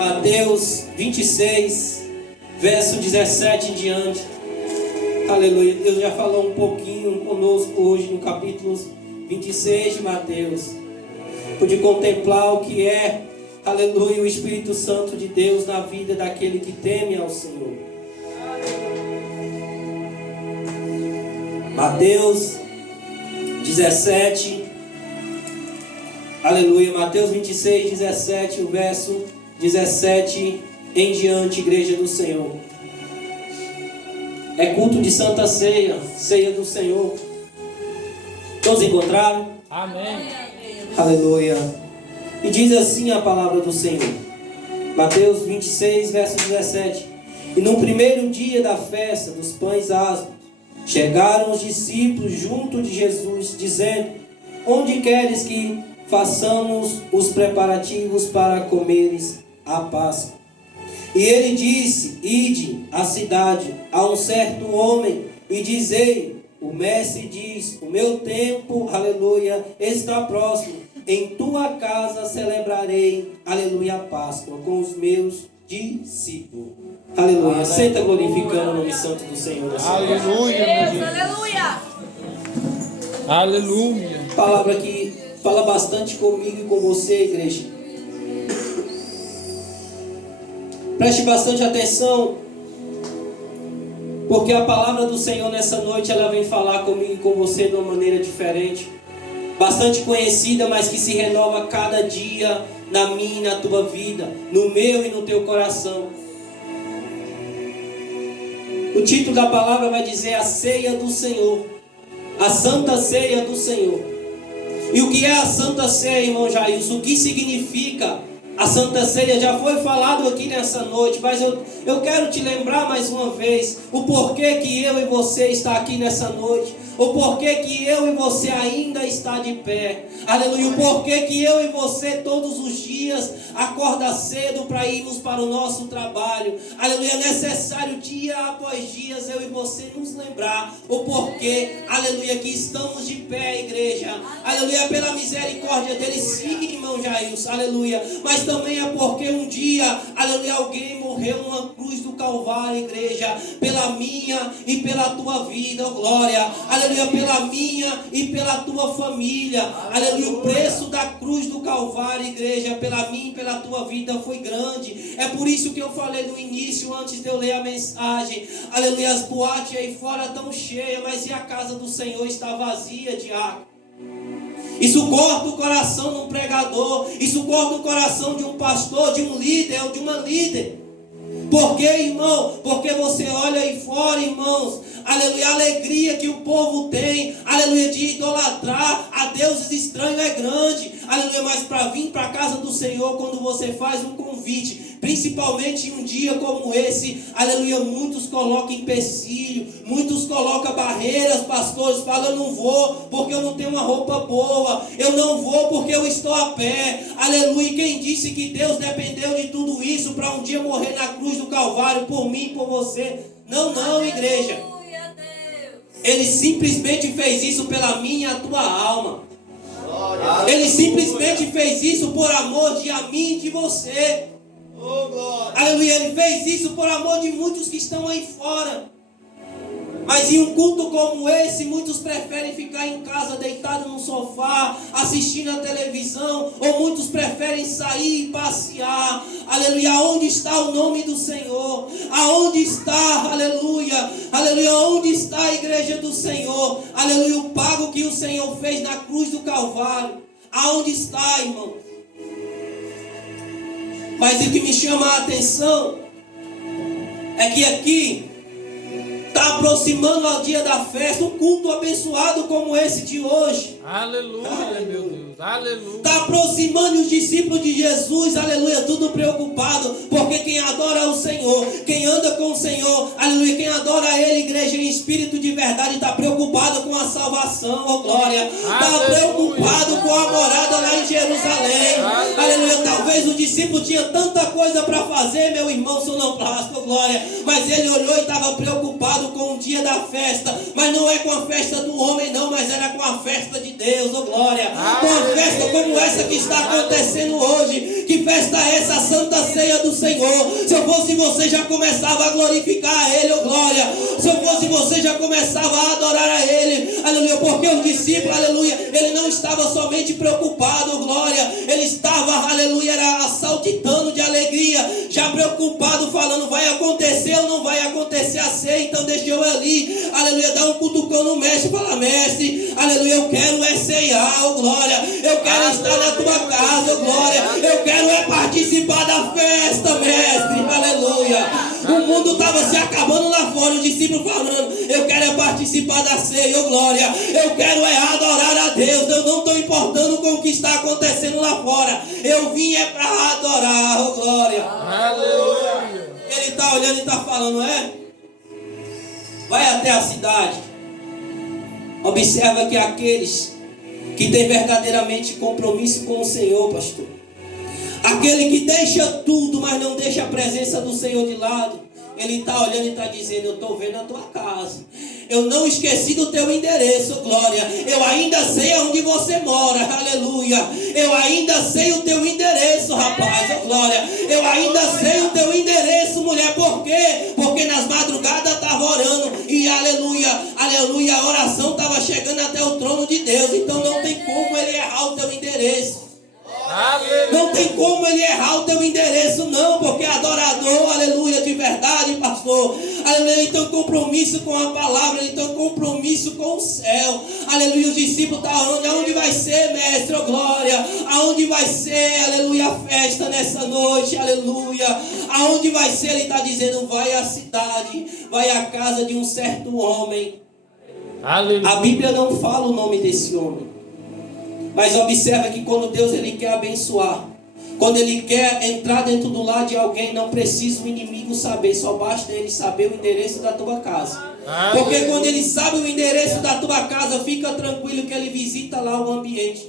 Mateus 26, verso 17 em diante. Aleluia. Deus já falou um pouquinho conosco hoje no capítulo 26 de Mateus. Pude contemplar o que é, aleluia, o Espírito Santo de Deus na vida daquele que teme ao Senhor. Mateus 17, aleluia, Mateus 26, 17, o verso 17 em diante, igreja do Senhor. É culto de Santa Ceia, ceia do Senhor. Todos encontraram? Amém. Aleluia. E diz assim a palavra do Senhor. Mateus 26, verso 17. E no primeiro dia da festa dos pães asmos, chegaram os discípulos junto de Jesus, dizendo: onde queres que façamos os preparativos para comeres a Páscoa? E ele disse: ide à cidade, a um certo homem, e dizei: o mestre diz, o meu tempo, aleluia, está próximo. Em tua casa celebrarei, aleluia, a Páscoa com os meus discípulos. Aleluia. Aleluia. Senta glorificando o nome santo do Senhor. Aleluia. Aleluia. Aleluia. Palavra que fala bastante comigo e com você, igreja. Preste bastante atenção, porque a palavra do Senhor nessa noite, ela vem falar comigo e com você de uma maneira diferente, bastante conhecida, mas que se renova cada dia na minha e na tua vida, no meu e no teu coração. O título da palavra vai dizer: a ceia do Senhor, a santa ceia do Senhor. E o que é a santa ceia, irmão Jailson? O que significa a santa ceia? Já foi falado aqui nessa noite, mas eu quero te lembrar mais uma vez o porquê que eu e você está aqui nessa noite, o porquê que eu e você ainda está de pé, aleluia, o porquê que eu e você todos os dias acorda cedo para irmos para o nosso trabalho, aleluia. É necessário dia após dia eu e você nos lembrar o porquê, aleluia, que estamos de pé, igreja, aleluia, pela misericórdia dele, sim, irmão Jailson, aleluia, mas também é porque um dia, aleluia, alguém morreu numa cruz do Calvário, igreja, pela minha e pela tua vida, oh glória, aleluia, pela minha e pela tua família, aleluia. O preço da cruz do Calvário, igreja, pela minha e pela tua vida foi grande. É por isso que eu falei no início, antes de eu ler a mensagem, aleluia, as boates aí fora estão cheias, mas e a casa do Senhor está vazia, diácono? Isso corta o coração de um pregador, isso corta o coração de um pastor, de um líder ou de uma líder. Por quê, irmão? Porque você olha aí fora, irmãos, aleluia, a alegria que o povo tem, aleluia, de idolatrar a deuses estranhos é grande, aleluia, mas para vir para a casa do Senhor, quando você faz um convite, principalmente em um dia como esse, aleluia, muitos colocam empecilho, muitos colocam barreiras, pastores, falam: eu não vou porque eu não tenho uma roupa boa, eu não vou porque eu estou a pé, aleluia. E quem disse que Deus dependeu de tudo isso para um dia morrer na cruz do Calvário por mim e por você? Não, não, igreja. Ele simplesmente fez isso pela minha e a tua alma. Ele simplesmente fez isso por amor de a mim e de você. Aleluia, ele fez isso por amor de muitos que estão aí fora. Mas em um culto como esse, muitos preferem ficar em casa deitado no sofá, assistindo a televisão, ou muitos preferem sair e passear. Aleluia, aonde está o nome do Senhor? Aonde está, aleluia, aleluia, onde está a igreja do Senhor? Aleluia, o pago que o Senhor fez na cruz do Calvário. Aonde está, irmão? Mas o que me chama a atenção é que aqui está aproximando ao dia da festa, um culto abençoado como esse de hoje. Aleluia, meu Deus. Aleluia. Está aproximando os discípulos de Jesus, aleluia, tudo preocupado, porque quem adora o Senhor Senhor. Quem anda com o Senhor, aleluia, quem adora Ele, igreja, em espírito de verdade, está preocupado com a salvação, oh glória. Está preocupado com a morada lá em Jerusalém. Aleluia. Talvez o discípulo tinha tanta coisa para fazer, meu irmão sonoplasta, oh glória. Mas ele olhou e estava preocupado com o dia da festa. Mas não é com a festa do homem, não, mas era com a festa de Deus, oh glória. Com a festa como essa que está acontecendo hoje. Que festa é essa? A Santa Ceia do Senhor. Se eu fosse você, já começava a glorificar a Ele, oh glória. Se eu fosse você, já começava a adorar a Ele, aleluia. Porque o discípulo, aleluia, ele não estava somente preocupado, oh glória. Ele estava, aleluia, era saltitando de alegria, já preocupado, falando, vai acontecer ou não vai acontecer a ceia. Então deixa eu ali, aleluia, dar um cutucão no mestre e falar, mestre, aleluia, eu quero é ceiar, oh glória. Eu quero estar na tua casa, oh glória. Eu quero é participar da festa, mestre, aleluia. O mundo estava se acabando lá fora, o discípulo falando, eu quero é participar da ceia, oh glória. Eu quero é adorar a Deus. Eu não estou importando com o que está acontecendo lá fora. Eu vim é para adorar, oh glória. Aleluia. Ele está olhando e está falando, vai até a cidade. Observa que aqueles que têm verdadeiramente compromisso com o Senhor, pastor, aquele que deixa tudo, mas não deixa a presença do Senhor de lado, ele está olhando e está dizendo, eu estou vendo a tua casa. Eu não esqueci do teu endereço, glória. Eu ainda sei onde você mora, aleluia. Eu ainda sei o teu endereço, rapaz, oh, glória. Eu ainda sei o teu endereço, mulher. Por quê? Porque nas madrugadas estava orando e aleluia, aleluia, a oração estava chegando até o trono de Deus. Então não tem como ele errar o teu endereço. Não tem como ele errar o teu endereço, não, porque adorador, aleluia, de verdade, pastor, aleluia, ele tem um compromisso com a palavra, ele tem um compromisso com o céu, aleluia. Os discípulos estão falando, aonde vai ser, mestre, oh glória, aonde vai ser, aleluia, a festa nessa noite, aleluia, aonde vai ser, ele está dizendo, vai à cidade, vai à casa de um certo homem, aleluia. A Bíblia não fala o nome desse homem. Mas observa que quando Deus ele quer abençoar, quando ele quer entrar dentro do lar de alguém, não precisa o inimigo saber, só basta ele saber o endereço da tua casa. Porque quando ele sabe o endereço da tua casa, fica tranquilo que ele visita lá o ambiente.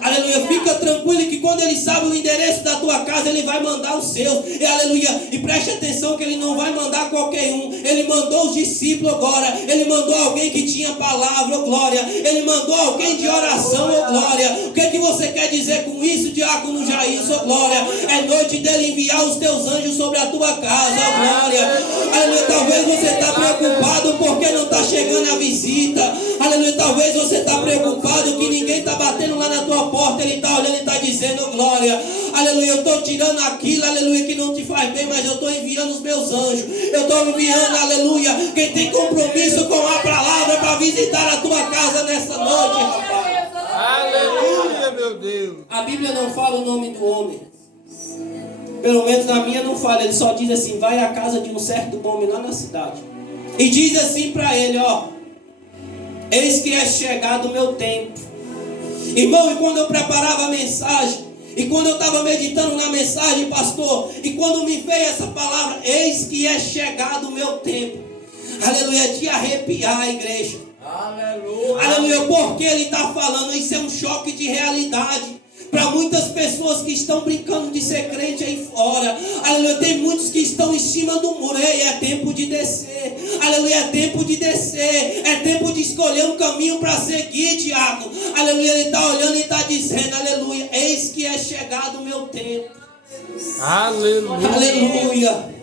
Aleluia, fica tranquilo que quando ele sabe o endereço da tua casa, ele vai mandar os seus, e aleluia, e preste atenção que ele não vai mandar qualquer um, ele mandou os discípulos agora, ele mandou alguém que tinha palavra, oh glória, ele mandou alguém de oração, oh glória. O que você quer dizer com isso, diácono Jair, oh glória? É noite dele enviar os teus anjos sobre a tua casa, oh glória. Aleluia, talvez você está preocupado porque não está chegando a visita, aleluia, talvez você está preocupado que ninguém está batendo lá na tua porta, ele está olhando e está dizendo, oh, glória, aleluia, eu estou tirando aquilo, aleluia, que não te faz bem, mas eu estou enviando os meus anjos, eu estou enviando, aleluia, quem tem compromisso com a palavra para visitar a tua casa nessa noite, rapaz. Aleluia, meu Deus. A Bíblia não fala o nome do homem, pelo menos na minha não fala, ele só diz assim, vai à casa de um certo homem lá na cidade, e diz assim para ele, eis que é chegado o meu tempo. Irmão, e quando eu preparava a mensagem, e quando eu estava meditando na mensagem, pastor, e quando me veio essa palavra, eis que é chegado o meu tempo, aleluia, de arrepiar a igreja, aleluia, aleluia, porque ele está falando, isso é um choque de realidade. Para muitas pessoas que estão brincando de ser crente aí fora, aleluia, tem muitos que estão em cima do muro, é tempo de descer, aleluia, é tempo de descer, é tempo de escolher um caminho para seguir, diácono, aleluia, ele está olhando e está dizendo, aleluia, eis que é chegado o meu tempo, aleluia, aleluia.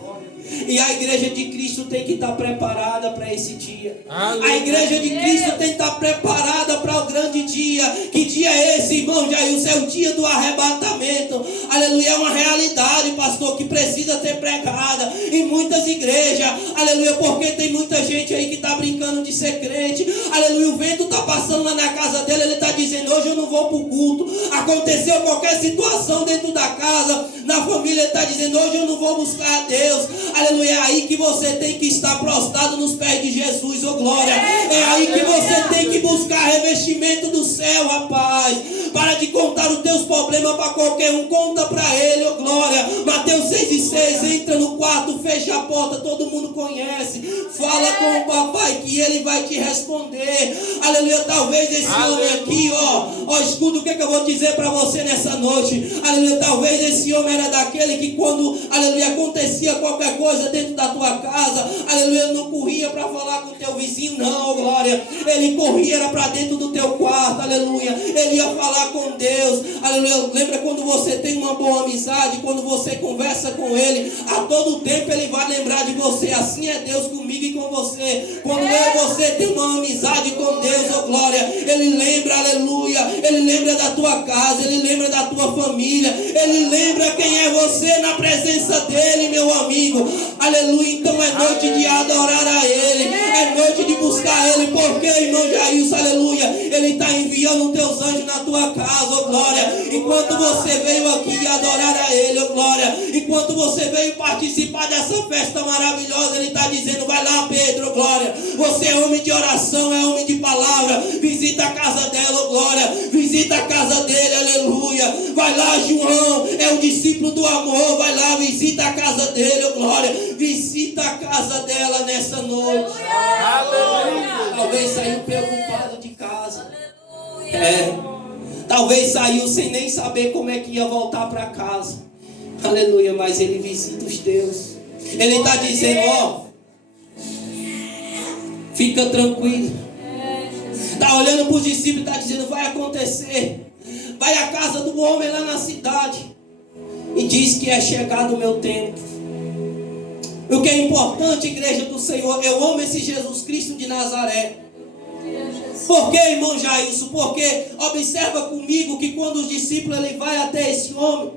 E a igreja de Cristo tem que estar preparada para esse dia. A igreja de Cristo tem que estar preparada para o grande dia. Que dia é esse, irmão Jair? É o dia do arrebatamento. Aleluia, é uma realidade, pastor, que precisa ser pregada em muitas igrejas. Aleluia, porque tem muita gente aí que está brincando de ser crente. Aleluia, o vento está passando lá na casa dele, ele está dizendo, dizendo, hoje eu não vou para o culto. Aconteceu qualquer situação dentro da casa, na família, ele está dizendo, hoje eu não vou buscar a Deus. Aleluia, é aí que você tem que estar prostrado nos pés de Jesus, oh glória. É aí que você tem que buscar revestimento do céu, rapaz. Para de contar os teus problemas para qualquer um, conta para ele, oh glória. Mateus 6:6, entra no quarto, fecha a porta, todo mundo conhece. Fala com o papai que ele vai te responder. Aleluia, talvez esse homem aqui, ó, escuta o que eu vou dizer para você nessa noite. Aleluia, talvez esse homem era daquele que quando, aleluia, acontecia qualquer coisa dentro da tua casa, aleluia, ele não corria para falar com o teu vizinho, não, oh glória. Ele corria, era para dentro do teu quarto, aleluia. Ele ia falar com Deus, aleluia. Lembra quando você tem uma boa amizade, quando você conversa com ele, a todo tempo ele vai lembrar de você. Assim é Deus comigo e com você. Quando eu e você tem uma amizade com Deus, oh glória, ele lembra, aleluia, ele lembra da tua casa, ele lembra da tua família, ele lembra quem é você na presença dele, meu amigo, aleluia. Então é noite de adorar a ele, é noite de buscar ele, porque, irmão Jailson, aleluia, ele está enviando os teus anjos na tua casa, oh glória. Enquanto você veio aqui adorar a ele, oh glória, enquanto você veio participar dessa festa maravilhosa, ele está dizendo, vai lá, Pedro, oh glória, você é homem de oração, é homem de palavra, visita a casa dela, oh glória, visita a casa dele, aleluia. Vai lá, João, é o discípulo do amor, vai lá, visita a casa dele, oh glória, visita a casa dela nessa noite. Aleluia. Talvez saiu preocupado de casa, talvez saiu sem nem saber como é que ia voltar para casa, aleluia, mas ele visita os teus. Ele está dizendo, ó, fica tranquilo. Está olhando para os discípulos e está dizendo, vai acontecer. Vai à casa do homem lá na cidade e diz que é chegado o meu tempo. O que é importante, igreja do Senhor, eu amo esse Jesus Cristo de Nazaré. Por que, irmão Jailson? Porque observa comigo que quando os discípulos ele vai até esse homem,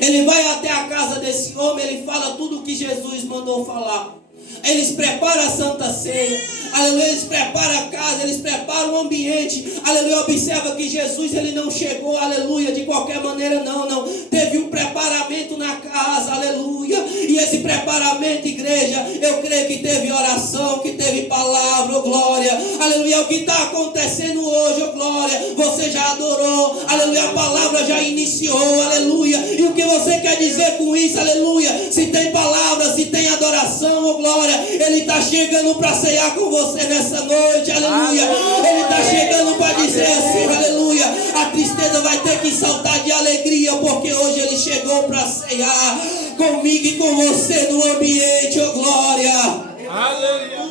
ele vai até a casa desse homem, ele fala tudo o que Jesus mandou falar. Eles preparam a Santa Ceia, aleluia, eles preparam a casa, eles preparam o ambiente, aleluia. Observa que Jesus ele não chegou, aleluia, de qualquer maneira, não. Teve um preparamento na casa, aleluia. E esse preparamento, igreja, eu creio que teve oração, que teve palavra, oh glória, aleluia. O que está acontecendo hoje, oh glória, você já adorou, aleluia, a palavra já iniciou, aleluia. E o que você quer dizer com isso, aleluia? Se tem palavra, se tem adoração, oh glória, ele está chegando para ceiar com você nessa noite, aleluia. Ele está chegando para dizer assim, aleluia, a tristeza vai ter que saltar de alegria, porque hoje ele chegou para ceiar comigo e com você no ambiente, oh glória. Aleluia.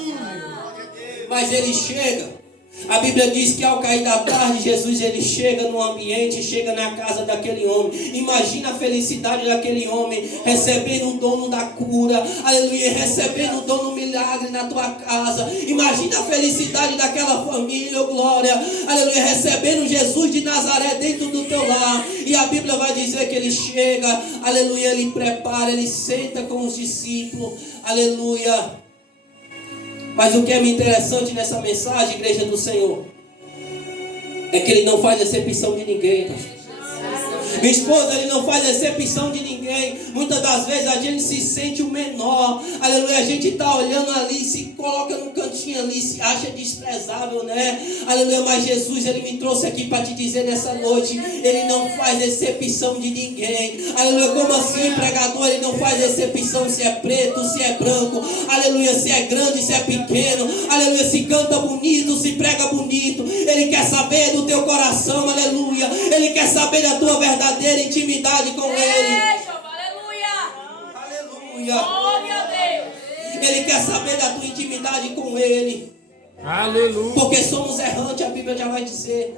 Mas ele chega. A Bíblia diz que ao cair da tarde, Jesus ele chega no ambiente, chega na casa daquele homem. Imagina a felicidade daquele homem, recebendo o dono da cura, aleluia, recebendo o dono do milagre na tua casa. Imagina a felicidade daquela família, oh glória, aleluia, recebendo Jesus de Nazaré dentro do teu lar. E a Bíblia vai dizer que ele chega, aleluia, ele prepara, ele senta com os discípulos, aleluia. Mas o que é interessante nessa mensagem, igreja do Senhor, é que ele não faz acepção de ninguém, pastor. Minha esposa, ele não faz acepção de ninguém. Muitas das vezes a gente se sente o menor, aleluia, a gente está olhando ali, se coloca num cantinho ali, se acha desprezável, né? Aleluia, mas Jesus, ele me trouxe aqui para te dizer nessa noite, ele não faz acepção de ninguém. Aleluia, como assim, pregador? Ele não faz acepção se é preto, se é branco, aleluia, se é grande, se é pequeno, aleluia, se canta bonito, se prega bonito. Ele quer saber do teu coração, aleluia, ele quer saber da tua verdadeira intimidade com ele. Aleluia. Glória a Deus. Ele quer saber da tua intimidade com ele. Aleluia. Porque somos errantes, a Bíblia já vai dizer.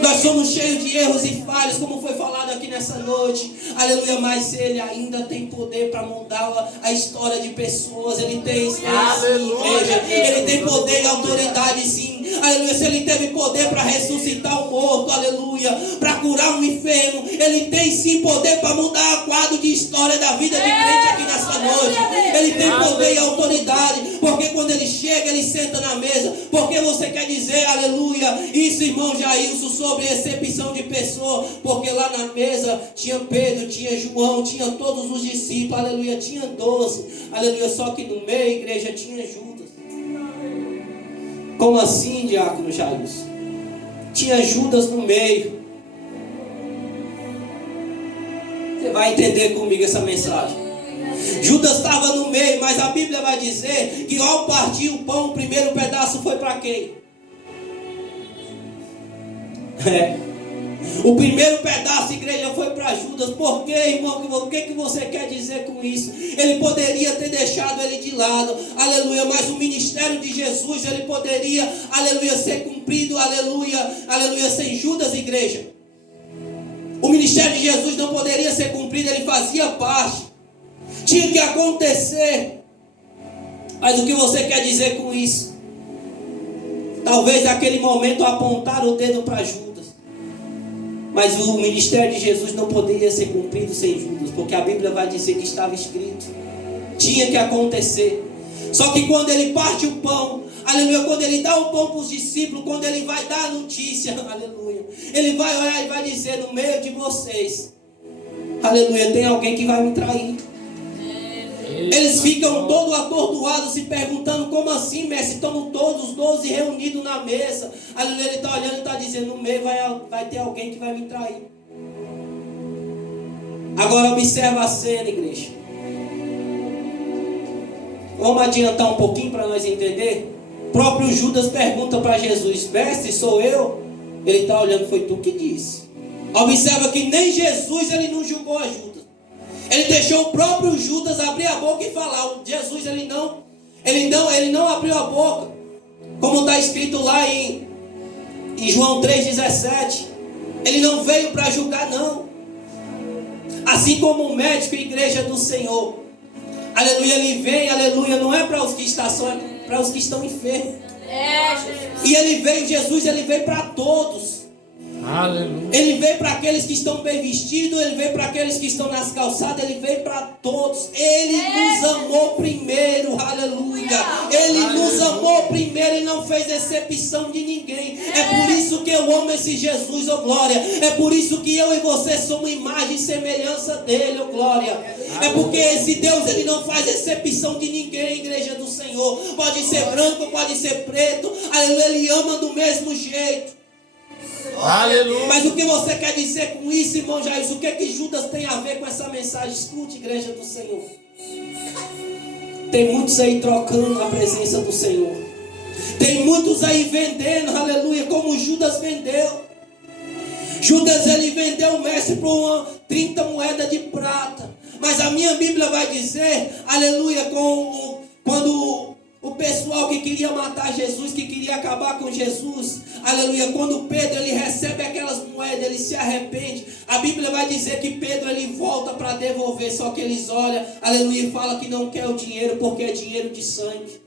Nós somos cheios de erros e falhas, como foi falado aqui nessa noite. Aleluia, mas ele ainda tem poder para mudar a história de pessoas. Ele tem, Aleluia. ele tem poder e autoridade, sim. Aleluia, se ele teve poder para ressuscitar o morto, aleluia, para curar o enfermo, ele tem sim poder para mudar o quadro de história da vida de crente aqui nessa noite. Ele tem poder e autoridade, porque quando ele chega, ele senta na mesa. Porque você quer dizer, aleluia, Isso, irmão Jailson, sobre recepção de pessoas, porque lá na mesa tinha Pedro, tinha João, tinha todos os discípulos, aleluia, tinha 12, aleluia, só que no meio, igreja, tinha Judas. Como assim, diácono Jailson? Tinha Judas no meio. Você vai entender comigo essa mensagem. Judas estava no meio, mas a Bíblia vai dizer que ao partir o pão, o primeiro pedaço foi para quem? O primeiro pedaço, igreja, foi para Judas. Por quê, irmão? O que você quer dizer com isso? Ele poderia ter deixado ele de lado, aleluia, mas o ministério de Jesus, ele poderia, aleluia, ser cumprido, aleluia, aleluia, sem Judas, igreja. O ministério de Jesus não poderia ser cumprido, ele fazia parte. Tinha que acontecer. Mas o que você quer dizer com isso? Talvez naquele momento apontar o dedo para Judas. Mas o ministério de Jesus não poderia ser cumprido sem Judas, porque a Bíblia vai dizer que estava escrito. Tinha que acontecer. Só que quando ele parte o pão, aleluia, quando ele dá o pão para os discípulos, quando ele vai dar a notícia, aleluia, ele vai olhar e vai dizer: no meio de vocês, aleluia, tem alguém que vai me trair. Eles ficam todos atordoados, se perguntando: como assim, mestre? Estamos todos 12 reunidos na mesa. Aleluia, ele está olhando e está dizendo: no meio vai ter alguém que vai me trair. Agora observa a cena, igreja. Vamos adiantar um pouquinho para nós entender. O próprio Judas pergunta para Jesus: mestre, sou eu? Ele está olhando: foi tu que disse. Observa que nem Jesus, ele não julgou a Judas. Ele deixou o próprio Judas abrir a boca e falar. Jesus, ele não abriu a boca. Como está escrito lá em João 3,17. Ele não veio para julgar, não. Assim como o médico e igreja do Senhor, aleluia, ele vem, aleluia, não é para os que estão só, é para os que estão enfermos. E ele veio, Jesus, ele veio para todos. Aleluia. Ele veio para aqueles que estão bem vestidos, ele veio para aqueles que estão nas calçadas, ele veio para todos. Ele nos amou primeiro, aleluia. Ele nos amou primeiro e não fez exceção de ninguém. É por isso que eu amo esse Jesus, oh glória. É por isso que eu e você somos imagem e semelhança dele, oh glória. É porque esse Deus, ele não faz exceção de ninguém, igreja do Senhor. Pode ser branco, pode ser preto, aleluia, ele ama do mesmo jeito. Aleluia. Mas o que você quer dizer com isso, irmão Jair? O que Judas tem a ver com essa mensagem? Escute, igreja do Senhor. Tem muitos aí trocando a presença do Senhor. Tem muitos aí vendendo, aleluia, como Judas vendeu. Judas, ele vendeu o mestre por uma 30 moedas de prata. Mas a minha Bíblia vai dizer, aleluia, quando o pessoal que queria matar Jesus, que queria acabar com Jesus, aleluia, quando Pedro ele recebe aquelas moedas, ele se arrepende, a Bíblia vai dizer que Pedro ele volta para devolver, só que eles olham, aleluia, e fala que não quer o dinheiro, porque é dinheiro de sangue.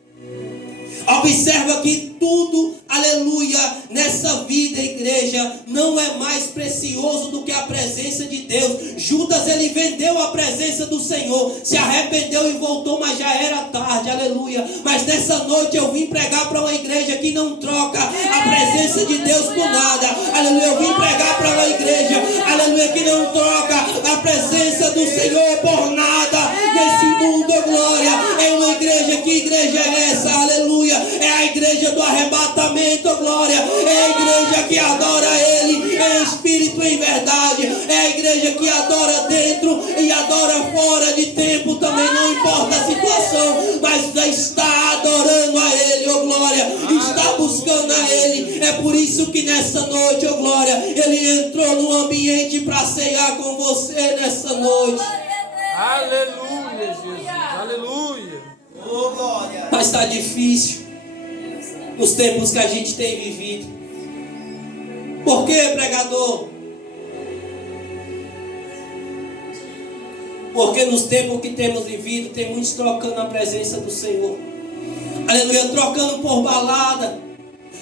Observa que tudo, aleluia, nessa vida, igreja, não é mais precioso do que a presença de Deus. Judas, ele vendeu a presença do Senhor, se arrependeu e voltou, mas já era tarde, aleluia. Mas nessa noite eu vim pregar para uma igreja que não troca a presença de Deus por nada, aleluia. Eu vim pregar para uma igreja, aleluia, que não troca a presença do Senhor por nada nesse mundo, glória. É uma igreja, que igreja é essa, aleluia? É a igreja do arrebatamento, glória. É a igreja que adora Ele em espírito e em verdade. É a igreja que adora dentro e adora fora de tempo também, não importa a situação, mas já está adorando a Ele, oh glória. Está buscando a Ele. É por isso que nessa noite, oh glória, Ele entrou no ambiente para ceiar com você nessa noite. Aleluia, Jesus. Aleluia. Oh, glória. Mas está difícil nos tempos que a gente tem vivido. Por quê, pregador? Porque nos tempos que temos vivido, tem muitos trocando a presença do Senhor. Aleluia, trocando por balada,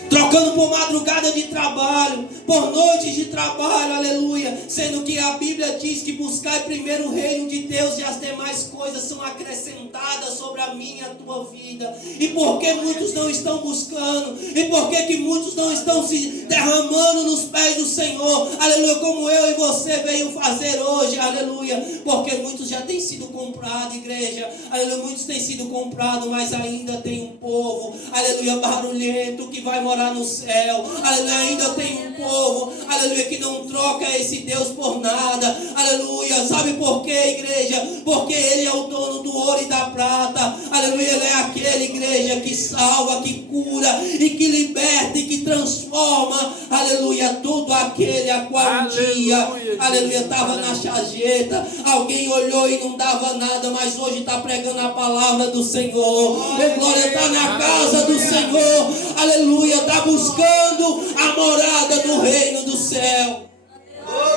trocando por madrugada de trabalho, por noites de trabalho, aleluia, sendo que a Bíblia diz que buscar primeiro o reino de Deus e as demais coisas são acrescentadas sobre a minha e a tua vida. E por que muitos não estão buscando? E por que muitos não estão se derramando nos pés do Senhor, aleluia, como eu e você veio fazer hoje, aleluia, porque muitos já têm sido comprados, igreja, aleluia, muitos têm sido comprados, mas ainda tem um povo, aleluia, barulhento, que vai morar no céu, aleluia, ainda tem um povo, aleluia, que não troca esse Deus por nada, aleluia, sabe por quê, igreja? Porque Ele é o dono do ouro e da prata, aleluia, Ele é aquele, igreja, que salva, que cura e que liberta e que transforma, aleluia, todo aquele a qual um dia, aleluia, estava na sarjeta, alguém olhou e não dava nada, mas hoje está pregando a palavra do Senhor, o glória está na casa do Senhor, aleluia, está buscando a morada do reino do céu.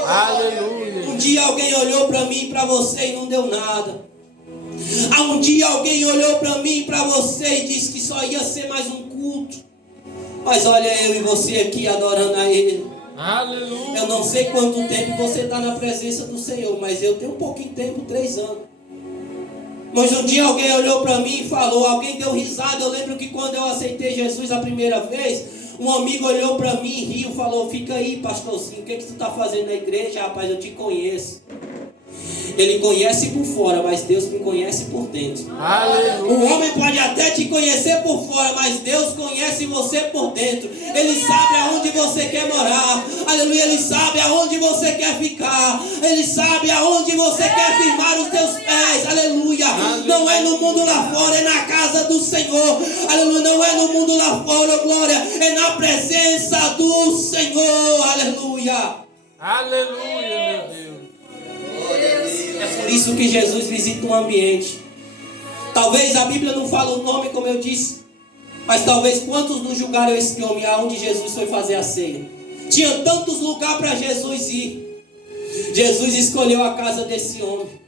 Aleluia. Um dia alguém olhou para mim e para você e não deu nada. Um dia alguém olhou para mim e para você e disse que só ia ser mais um culto. Mas olha eu e você aqui adorando a Ele. Aleluia. Eu não sei quanto tempo você está na presença do Senhor, mas eu tenho um pouquinho de tempo, 3 anos. Mas um dia alguém olhou para mim e falou, alguém deu risada. Eu lembro que quando eu aceitei Jesus a primeira vez, um amigo olhou para mim e riu, falou, fica aí, pastorzinho, o que tu está fazendo na igreja? Rapaz, eu te conheço. Ele conhece por fora, mas Deus me conhece por dentro. Aleluia. O homem pode até te conhecer por fora, mas Deus conhece você por dentro. Ele sabe aonde você quer morar. Aleluia, Ele sabe aonde você quer ficar. Ele sabe aonde você quer firmar os teus pés. Aleluia. Não é no mundo lá fora, é na casa do Senhor. Aleluia, não é no mundo lá fora, glória. É na presença do Senhor. Aleluia. Aleluia, meu Deus. É por isso que Jesus visita um ambiente. Talvez a Bíblia não fala o nome, como eu disse, mas talvez quantos não julgaram esse homem aonde Jesus foi fazer a ceia. Tinha tantos lugares para Jesus ir. Jesus escolheu a casa desse homem.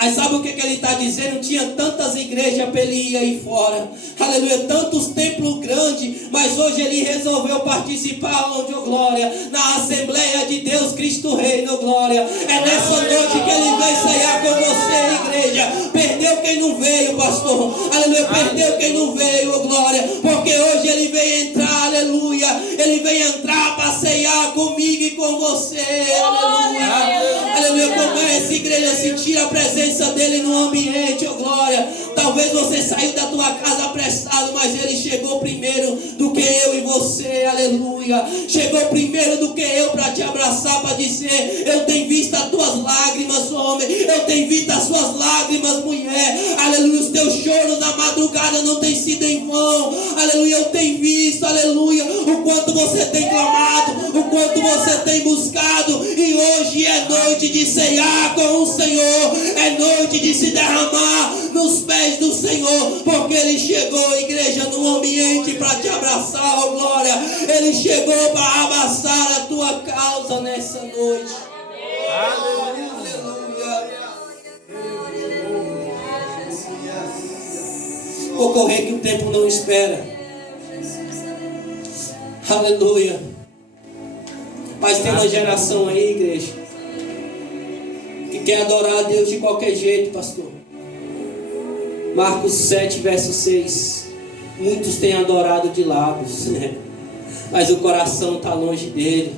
Mas sabe o que ele está dizendo? Tinha tantas igrejas para ele ir aí fora. Aleluia, tantos templos grandes. Mas hoje ele resolveu participar, onde, oh glória, na Assembleia de Deus Cristo Reino, oh glória. É nessa noite que ele vem ceiar com você, igreja. Perdeu quem não veio, pastor. Aleluia, perdeu quem não veio, oh glória. Porque hoje ele vem entrar, aleluia. Ele vem entrar para ceiar comigo e com você, aleluia. Aleluia, como é essa igreja sentir a presença dele no ambiente, oh glória. Talvez você saiu da tua casa apressado, mas ele chegou primeiro do que eu e você, aleluia. Chegou primeiro do que eu para te abraçar, para dizer, eu tenho visto as tuas lágrimas, homem, eu tenho visto as suas lágrimas, mulher, aleluia, os teus choros na madrugada não tem sido em vão, aleluia, eu tenho visto, aleluia, o quanto você tem clamado, o quanto você tem buscado, e hoje é noite de ceiar com o Senhor, é noite de se derramar nos pés do Senhor, porque Ele chegou, igreja, no ambiente para te abraçar, oh glória. Ele chegou para abraçar a tua causa nessa noite. Aleluia. Vou correr que o tempo não espera. Aleluia. Mas tem uma geração aí, igreja, que quer adorar a Deus de qualquer jeito, pastor. Marcos 7, verso 6. Muitos têm adorado de lábios, né? Mas o coração está longe dele.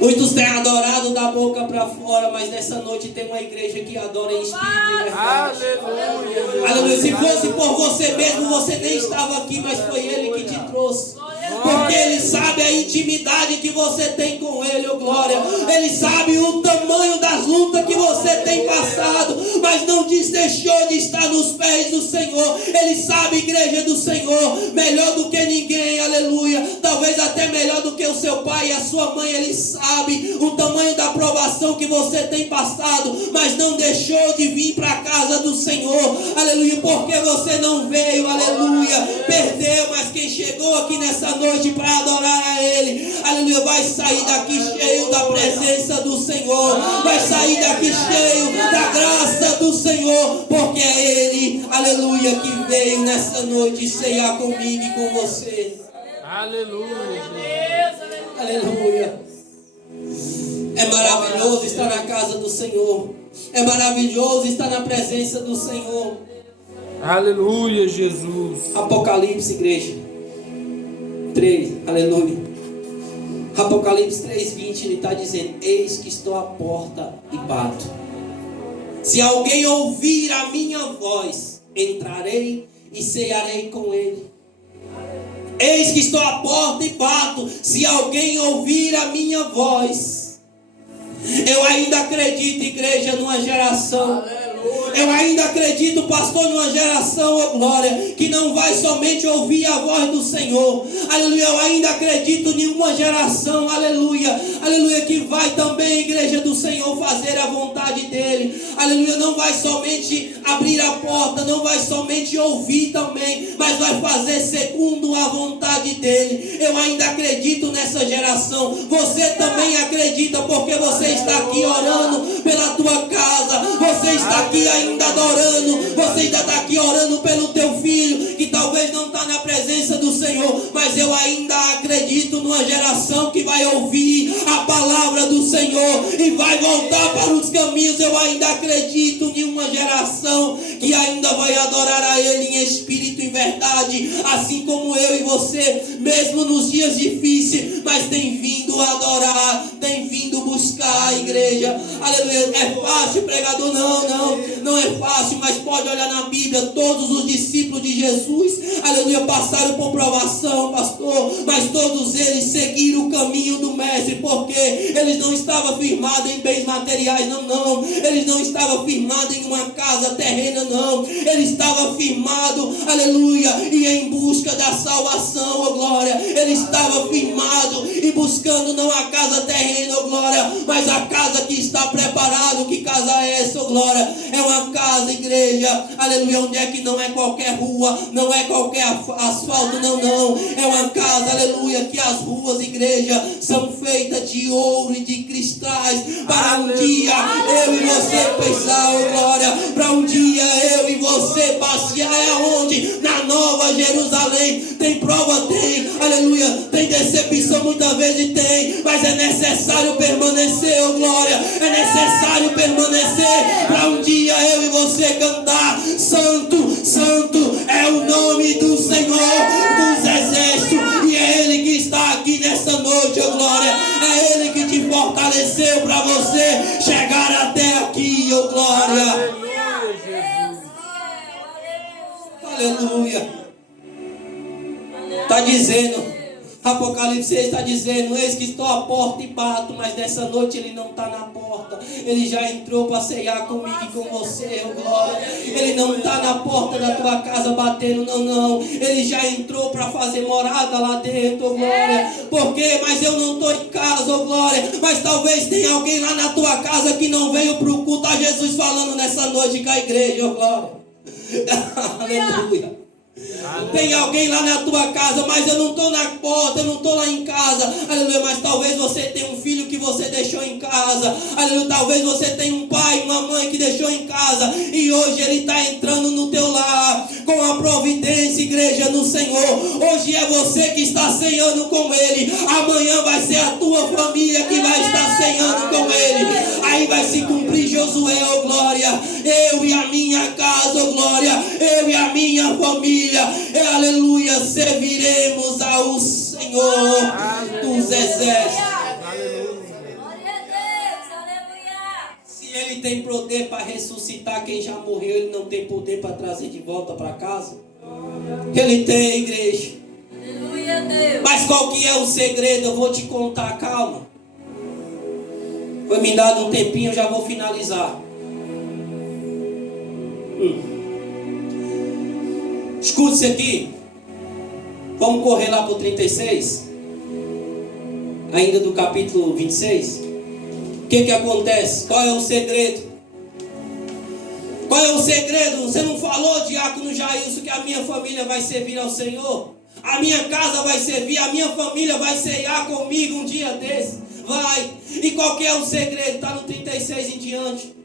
Muitos têm adorado da boca para fora, mas nessa noite tem uma igreja que adora em espírito e verdade. Aleluia. Aleluia. Se fosse por você mesmo, você nem estava aqui, mas foi Ele que te trouxe. Porque Ele sabe a intimidade que você tem com Ele, oh glória. Ele sabe o tamanho das lutas que você tem passado, mas não deixou de estar nos pés do Senhor. Ele sabe, igreja do Senhor, melhor do que ninguém, aleluia. Talvez até melhor do que o seu pai e a sua mãe. Ele sabe o tamanho da provação que você tem passado, mas não deixou de vir para a casa do Senhor, aleluia. Porque você não veio, aleluia. Perdeu, mas quem chegou aqui nessa noite para adorar a Ele, aleluia, vai sair daqui cheio da presença do Senhor, vai sair daqui cheio da graça do Senhor, porque é Ele, aleluia, que veio nessa noite ceiar comigo e com você. Aleluia, Jesus. Aleluia. É maravilhoso estar na casa do Senhor. É maravilhoso estar na presença do Senhor. Aleluia, Jesus. Apocalipse, igreja 3, aleluia. Apocalipse 3:20, ele está dizendo: eis que estou à porta e bato. Se alguém ouvir a minha voz, entrarei e cearei com ele. Eis que estou à porta e bato. Se alguém ouvir a minha voz. Eu ainda acredito, igreja, numa geração. Eu ainda acredito, pastor, numa geração, oh glória, que não vai somente ouvir a voz do Senhor. Aleluia. Eu ainda acredito em uma geração, aleluia, aleluia, que vai também, igreja do Senhor, fazer a vontade dele. Aleluia. Não vai somente abrir a porta, não vai somente ouvir também, mas vai fazer segundo a vontade dele. Eu ainda acredito nessa geração. Você também acredita, porque você está aqui orando pela tua casa. Você está aqui ainda adorando. Você ainda está aqui orando pelo teu filho, que talvez não está na presença do Senhor. Mas eu ainda acredito numa geração que vai ouvir a palavra do Senhor e vai voltar para os caminhos. Eu ainda acredito em uma geração que ainda vai adorar a Ele em espírito e verdade, assim como eu e você, mesmo nos dias difíceis, mas tem vindo adorar, tem vindo buscar a igreja. Aleluia. É fácil, pregador? Não é fácil, mas pode olhar na Bíblia, todos os discípulos de Jesus, aleluia, passaram por provação, pastor, mas todos eles seguiram o caminho do mestre, porque eles não estavam firmados em bens materiais, não, eles não estavam firmados em uma casa terrena, não, eles estavam firmados, aleluia, e em busca da salvação, oh glória, eles estavam firmados e buscando não a casa terrena, oh glória, mas a casa que está preparada. Que casa é essa, oh glória? É uma casa, igreja, aleluia, onde é que não é qualquer rua, não é qualquer asfalto, não, é uma casa, aleluia, que as ruas, igreja, são feitas de ouro e de cristais, para um dia eu e você pensar, oh glória, para um dia eu e você passear aonde? Na Nova Jerusalém. Tem prova? Tem, aleluia, tem decepção muitas vezes, tem, mas é necessário permanecer, oh glória, é necessário permanecer, para um dia eu e você cantar: Santo, Santo é o nome do Senhor dos exércitos, e é Ele que está aqui nessa noite, oh glória, é Ele que te fortaleceu para você chegar até aqui, oh glória. Aleluia, Jesus. Aleluia. Está dizendo, Apocalipse está dizendo: eis que estou à porta e bato. Mas nessa noite ele não está na porta, ele já entrou para ceiar comigo e com você, oh glória. Ele não está na porta da tua casa batendo, não, ele já entrou para fazer morada lá dentro, oh glória. Por quê? Mas eu não estou em casa, oh glória. Mas talvez tenha alguém lá na tua casa que não veio para o culto. A Jesus falando nessa noite com a igreja, oh glória. Aleluia. Tem alguém lá na tua casa, mas eu não estou na porta, eu não estou lá em casa, aleluia, mas talvez você tenha um filho que você deixou em casa, aleluia, talvez você tenha um pai, uma mãe que deixou em casa, e hoje ele está entrando no teu lar, com a providência, igreja, no Senhor. Hoje é você que está ceando com Ele, amanhã vai ser a tua família que vai estar ceando com Ele, aí vai se cumprir Josué, oh glória, eu e a minha casa, oh glória, eu e a minha família, aleluia, serviremos ao Senhor dos exércitos. Se Ele tem poder para ressuscitar quem já morreu, Ele não tem poder para trazer de volta para casa? Ele tem, igreja. Mas qual que é o segredo? Eu vou te contar, calma. Foi me dado um tempinho, eu já vou finalizar. Escute isso aqui. Vamos correr lá para o 36. Ainda do capítulo 26. O que acontece? Qual é o segredo? Qual é o segredo? Você não falou, diácono Jailson, que a minha família vai servir ao Senhor? A minha casa vai servir, a minha família vai ceiar comigo um dia desse. Vai. E qual que é o segredo? Está no 36 em diante.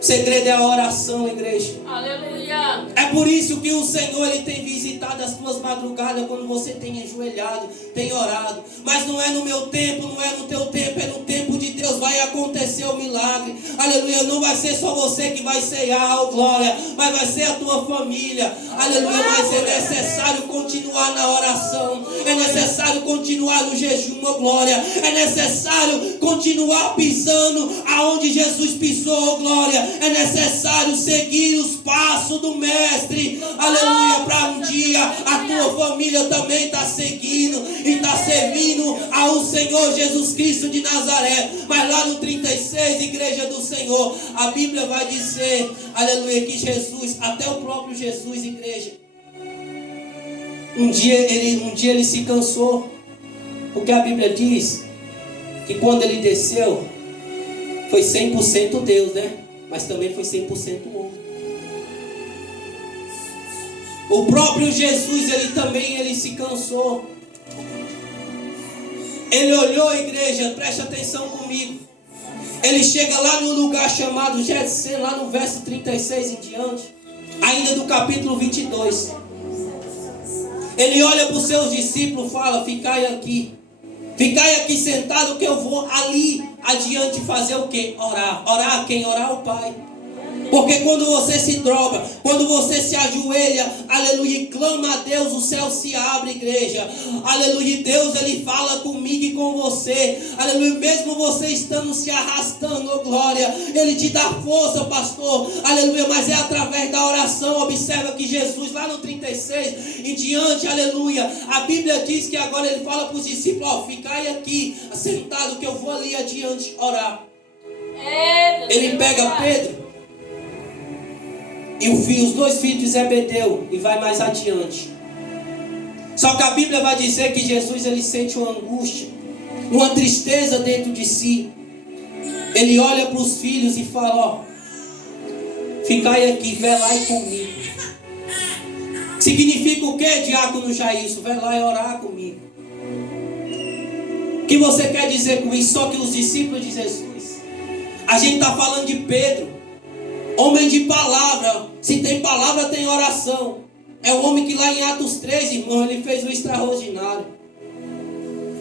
O segredo é a oração, igreja. Aleluia. É por isso que o Senhor ele tem visitado as tuas madrugadas quando você tem ajoelhado, tem orado. Mas não é no meu tempo, não é no teu tempo, é no tempo de Deus. Vai acontecer o milagre. Aleluia. Não vai ser só você que vai ceiar, oh glória, mas vai ser a tua família. Aleluia. Mas é necessário continuar na oração. É necessário continuar no jejum, oh glória. É necessário continuar pisando aonde Jesus pisou, oh glória. É necessário seguir os passos do mestre, aleluia, para um dia a tua família também está seguindo e está servindo ao Senhor Jesus Cristo de Nazaré. Mas lá no 36, igreja do Senhor, a Bíblia vai dizer, aleluia, que Jesus, até o próprio Jesus, igreja, um dia ele se cansou, porque a Bíblia diz que quando ele desceu foi 100% Deus, né? Mas também foi 100% homem. O próprio Jesus, ele se cansou. Ele olhou, igreja, preste atenção comigo. Ele chega lá no lugar chamado Getsemane, lá no verso 36 em diante, ainda do capítulo 22. Ele olha para os seus discípulos e fala: ficai aqui sentado que eu vou ali adiante fazer o quê? Orar. Orar a quem? Orar ao Pai. Porque quando você se droga, quando você se ajoelha, aleluia, e clama a Deus, o céu se abre, igreja. Aleluia, Deus, ele fala comigo e com você. Aleluia, mesmo você estando se arrastando, oh glória, ele te dá força, pastor. Aleluia, mas é através da oração. Observa que Jesus, lá no 36 em diante, aleluia, a Bíblia diz que agora ele fala para os discípulos: ó, ficai aqui, sentado, que eu vou ali adiante orar. Ele pega Pedro e os dois filhos de Zebedeu e vai mais adiante. Só que a Bíblia vai dizer que Jesus, ele sente uma angústia, uma tristeza dentro de si. Ele olha para os filhos e fala: ó, ficai aqui, velai comigo. Significa o que, diácono Jairson? Velar e orar comigo. O que você quer dizer com isso? Só que os discípulos de Jesus, a gente está falando de Pedro, homem de palavra. Se tem palavra, tem oração. É o homem que lá em Atos 3, irmão, ele fez o extraordinário.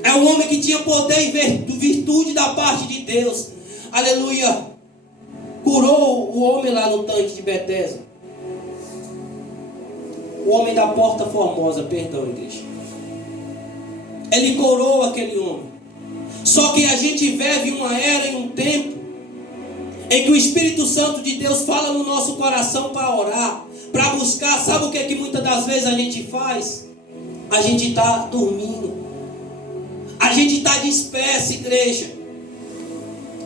É um homem que tinha poder e virtude da parte de Deus. Aleluia. Curou o homem lá no tanque de Betesda. O homem da porta formosa, perdão, igreja. Ele curou aquele homem. Só que a gente vive uma era e um tempo em que o Espírito Santo de Deus fala no nosso coração para orar, para buscar. Sabe o que muitas das vezes a gente faz? A gente está dormindo. A gente está disperso, igreja.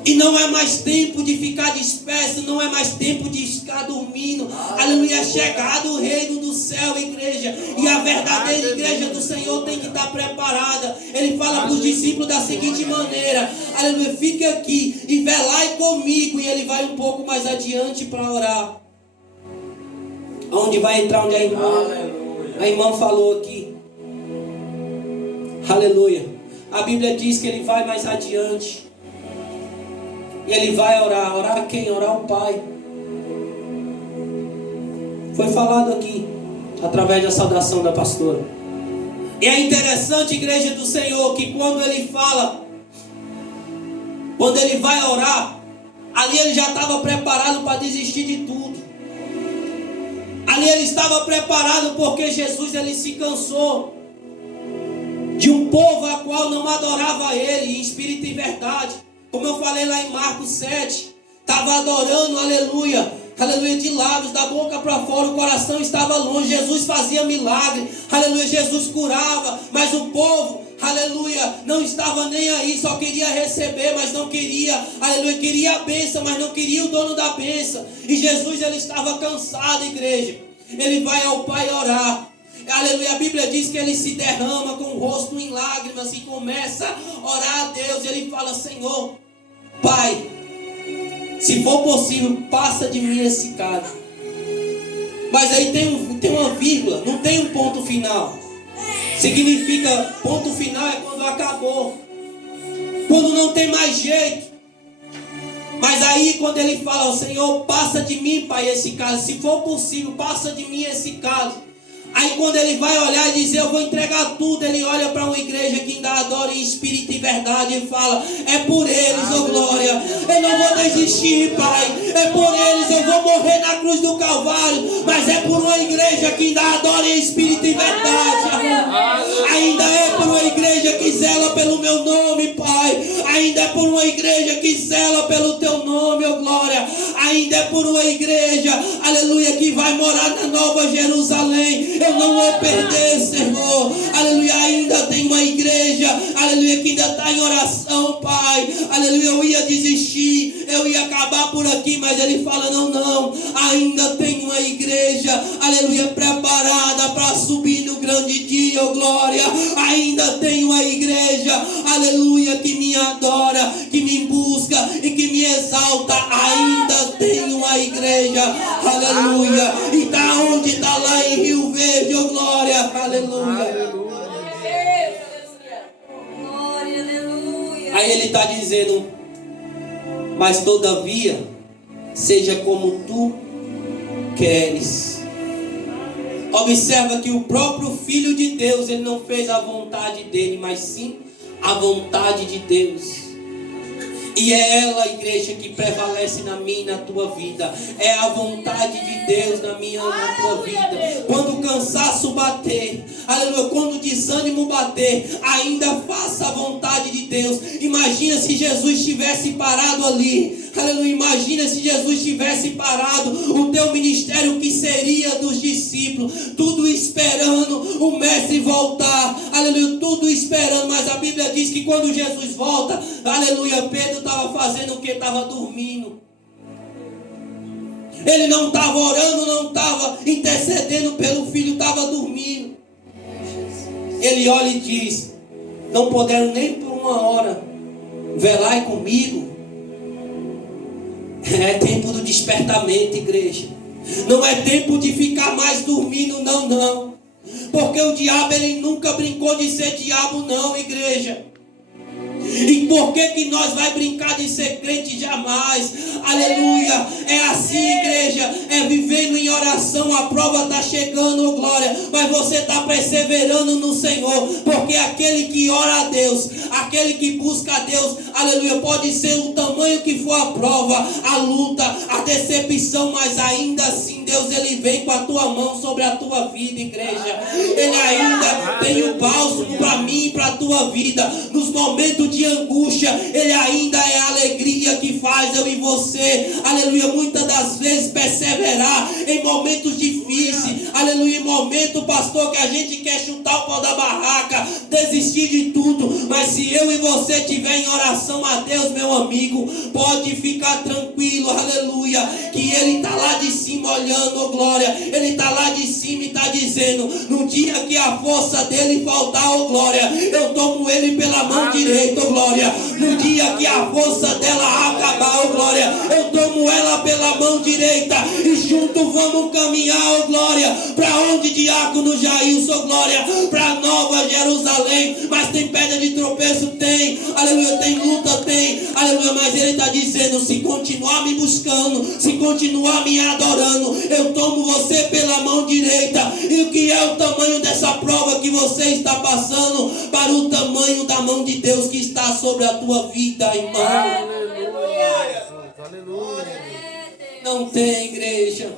E não é mais tempo de ficar disperso, não é mais tempo de ficar dormindo. Aleluia, é chegado o reino do céu, igreja. E a verdadeira igreja do Senhor tem que estar preparada. Ele fala para os discípulos da seguinte maneira: aleluia, fique aqui e velai comigo. E ele vai um pouco mais adiante para orar. Onde vai entrar, onde a irmã falou aqui. Aleluia. A Bíblia diz que ele vai mais adiante. E ele vai orar. Orar a quem? Orar ao Pai. Foi falado aqui, através da saudação da pastora. E é interessante, igreja do Senhor, que quando ele fala, quando ele vai orar, ali ele já estava preparado para desistir de tudo. Ali ele estava preparado porque Jesus, ele se cansou de um povo a qual não adorava ele em espírito e verdade. Como eu falei lá em Marcos 7, estava adorando, aleluia, aleluia, de lábios, da boca para fora, o coração estava longe. Jesus fazia milagre, aleluia, Jesus curava, mas o povo, aleluia, não estava nem aí, só queria receber, mas não queria, aleluia, queria a bênção, mas não queria o dono da bênção. E Jesus, ele estava cansado, igreja. Ele vai ao Pai orar. Aleluia, a Bíblia diz que ele se derrama com o rosto em lágrimas e começa a orar a Deus. Ele fala: Senhor, Pai, se for possível, passa de mim esse cálice. Mas aí tem uma vírgula, não tem um ponto final. Significa, ponto final é quando acabou, quando não tem mais jeito. Mas aí quando ele fala, o Senhor, passa de mim, Pai, esse caso. Se for possível, passa de mim esse caso. Aí quando ele vai olhar e dizer, eu vou entregar tudo, ele olha para uma igreja que ainda adora em espírito e verdade e fala, é por eles, oh glória, eu não vou desistir, Pai, é por eles, eu vou morrer na cruz do Calvário, mas é por uma igreja que ainda adora em espírito e verdade, ainda é por uma igreja que zela pelo meu nome, Pai, ainda é por uma igreja que zela pelo teu nome, oh glória, ainda é por uma igreja, aleluia, que vai morar na Nova Jerusalém. Eu não vou perder, Senhor. Aleluia, ainda tem uma igreja, aleluia, que ainda está em oração, Pai. Aleluia, eu ia desistir, eu ia acabar por aqui, mas ele fala, não, ainda tem uma igreja, aleluia, preparada para subir no grande dia, oh glória. Ainda tem uma igreja, aleluia, que me adora, que me busca e que me exalta. Ainda tem uma igreja, aleluia. E está onde? Está lá em Rio Verde. Oh glória, aleluia. Aí ele está dizendo, mas todavia, seja como tu queres. Observa que o próprio Filho de Deus, ele não fez a vontade dele, mas sim a vontade de Deus. E é ela, igreja, que prevalece na minha e na tua vida. É a vontade de Deus na minha e na tua vida. Quando o cansaço bater, aleluia, quando o desânimo bater, ainda faça a vontade de Deus. Imagina se Jesus tivesse parado ali. Aleluia, imagina se Jesus tivesse parado. O teu ministério, que seria dos discípulos. Tudo esperando o mestre voltar. Aleluia, tudo esperando. Mas a Bíblia diz que quando Jesus volta, aleluia, Pedro estava fazendo o que? Estava dormindo. Ele não estava orando, não estava intercedendo pelo filho, estava dormindo. Ele olha e diz, não puderam nem por uma hora velar comigo. É tempo do despertamento, igreja. Não é tempo de ficar mais dormindo, não. Porque o diabo, ele nunca brincou de ser diabo, não, igreja. E por que nós vai brincar de ser crente? Jamais. Aleluia. É assim, igreja. É vivendo em oração. A prova está chegando, oh glória. Mas você está perseverando no Senhor. Porque aquele que ora a Deus, aquele que busca a Deus, aleluia, pode ser o tamanho que for a prova, a luta, a decepção, mas ainda assim Deus, ele vem com a tua mão sobre a tua vida, igreja. Ele ainda tem o bálsamo para mim e para a tua vida. Nos momentos de angústia, ele ainda é a alegria que faz eu e você, aleluia, muitas das vezes perseverar em momentos difíceis, aleluia, em momento, pastor, que a gente quer chutar o pau da barraca, desistir de tudo, mas se eu e você tiver em oração a Deus, meu amigo, pode ficar tranquilo, aleluia, que ele está lá de cima olhando, oh glória, ele está lá de cima e está dizendo, no dia que a força dele faltar, oh glória, eu tomo ele pela mão direita, oh glória, no dia que a força dela acabar, oh glória, eu tomo ela pela mão direita e junto vamos caminhar, oh glória, para onde, diácono Jailson, oh glória, para Nova Jerusalém. Mas tem pedra de tropeço? Tem, aleluia, tem luta? Tem, aleluia, mas ele está dizendo, se continuar me buscando, se continuar me adorando, eu tomo você pela mão direita. E o que é o tamanho dessa prova que você está passando? Para o tamanho da mão de Deus que está sobre a tua vida, irmão. Aleluia. Não tem, igreja.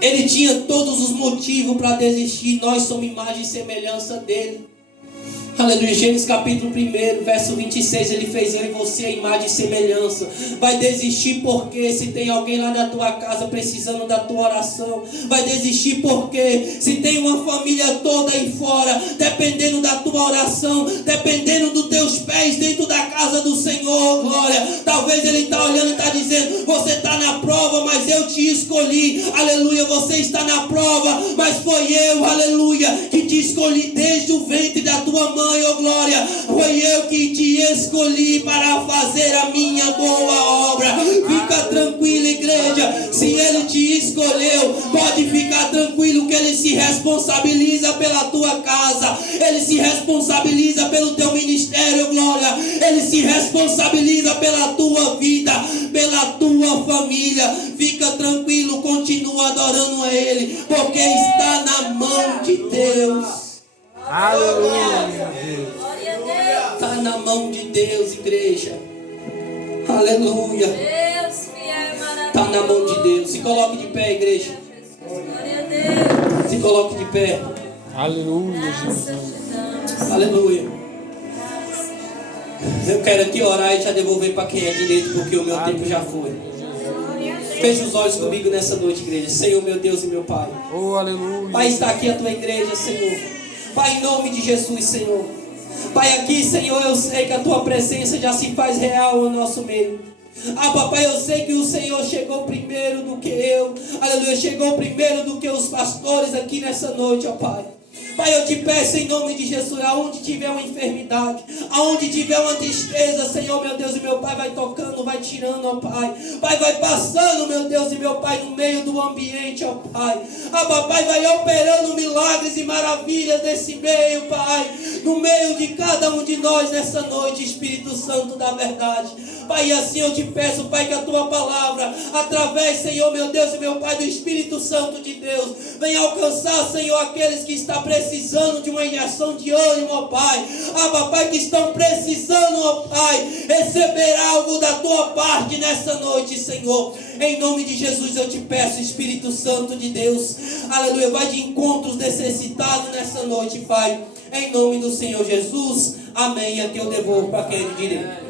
Ele tinha todos os motivos para desistir. Nós somos imagem e semelhança dele. Aleluia, Gênesis capítulo 1, verso 26, ele fez eu e você a imagem e semelhança. Vai desistir porque se tem alguém lá na tua casa precisando da tua oração. Vai desistir porque se tem uma família toda aí fora dependendo da tua oração, dependendo dos teus pés dentro da casa do Senhor, glória. Talvez ele está olhando e está dizendo, você está na prova, mas eu te escolhi. Aleluia, você está na prova, mas foi eu, aleluia, que te escolhi desde o ventre da tua mãe. mãe, oh glória, foi eu que te escolhi para fazer a minha boa obra. Fica tranquilo, igreja, se Ele te escolheu, pode ficar tranquilo que Ele se responsabiliza pela tua casa, Ele se responsabiliza pelo teu ministério, glória, Ele se responsabiliza pela tua vida, pela tua família. Fica tranquilo, continua adorando a Ele, porque está na mão de Deus. Aleluia. Está na mão de Deus, igreja. Aleluia. Está na mão de Deus. Se coloque de pé, igreja. Se coloque de pé. Aleluia, Jesus. Aleluia. Eu quero aqui orar e já devolver para quem é direito, porque o meu tempo já foi. Feche os olhos comigo nessa noite, igreja. Senhor, meu Deus e meu Pai. Oh, aleluia. Pai, está aqui a tua igreja, Senhor. Pai, em nome de Jesus, Senhor. Pai, aqui, Senhor, eu sei que a tua presença já se faz real no nosso meio. Ah, papai, eu sei que o Senhor chegou primeiro do que eu. Aleluia, chegou primeiro do que os pastores aqui nessa noite, ó Pai. Pai, eu te peço em nome de Jesus, aonde tiver uma enfermidade, aonde tiver uma tristeza, Senhor, meu Deus e meu Pai, vai tocando, vai tirando, ó Pai. Pai, vai passando, meu Deus e meu Pai, no meio do ambiente, ó Pai. Ah, papai, vai operando milagres e maravilhas nesse meio, Pai. No meio de cada um de nós nessa noite, Espírito Santo da verdade. Pai, e assim eu te peço, Pai, que a tua palavra, através, Senhor, meu Deus e meu Pai, do Espírito Santo de Deus, venha alcançar, Senhor, aqueles que estão precisando de uma injeção de ânimo, ó Pai. Ah, papai, que estão precisando, ó Pai, receber algo da tua parte nessa noite, Senhor. Em nome de Jesus eu te peço, Espírito Santo de Deus, aleluia, vai de encontros necessitados nessa noite, Pai. Em nome do Senhor Jesus, amém. Aqui eu devolvo para quem é de direito.